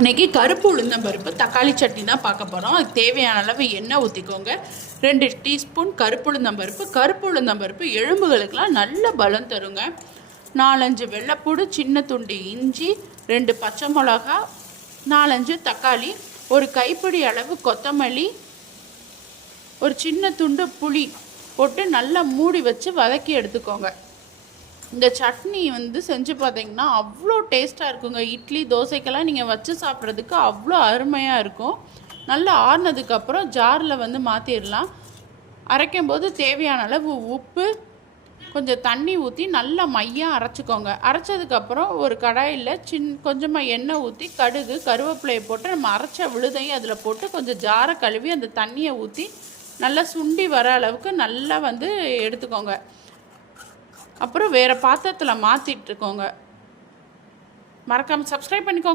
இன்றைக்கி கருப்பு உளுந்தம்பருப்பு தக்காளி சட்னி தான் பார்க்க போகிறோம். அதுக்கு தேவையான அளவு எண்ணெய் ஊற்றிக்கோங்க. 2 டீஸ்பூன் கருப்பு உளுந்தம்பருப்பு எலும்புகளுக்கெல்லாம் நல்ல பலம் தருங்க. 4-5 வெள்ளைப்பூடு, சின்ன துண்டு இஞ்சி, 2 பச்சை மிளகா, 4-5 தக்காளி, ஒரு கைப்பிடி அளவு கொத்தமல்லி, ஒரு சின்ன துண்டு புளி போட்டு நல்லா மூடி வச்சு வதக்கி எடுத்துக்கோங்க. இந்த சட்னி செஞ்சு பார்த்தீங்கன்னா அவ்வளோ டேஸ்ட்டாக இருக்குங்க. இட்லி தோசைக்கெல்லாம் நீங்கள் வச்சு சாப்பிட்றதுக்கு அவ்வளோ அருமையாக இருக்கும். நல்லா ஆறுனதுக்கப்புறம் ஜாரில் மாற்றிடலாம். அரைக்கும் போது தேவையான அளவு உப்பு, கொஞ்சம் தண்ணி ஊற்றி நல்லா மையாக அரைச்சிக்கோங்க. அரைச்சதுக்கப்புறம் ஒரு கடாயில் கொஞ்சமாக எண்ணெய் ஊற்றி கடுகு கருவேப்பிலையை போட்டு நம்ம அரைச்ச விழுதையும் அதில் போட்டு கொஞ்சம் ஜாரை கழுவி அந்த தண்ணியை ஊற்றி நல்லா சுண்டி வர அளவுக்கு நல்லா எடுத்துக்கோங்க. அப்புறம் வேறு பாத்திரத்தில் மாற்றிட்டுருக்கோங்க. மறக்காமல் சப்ஸ்கிரைப் பண்ணிக்கோங்க.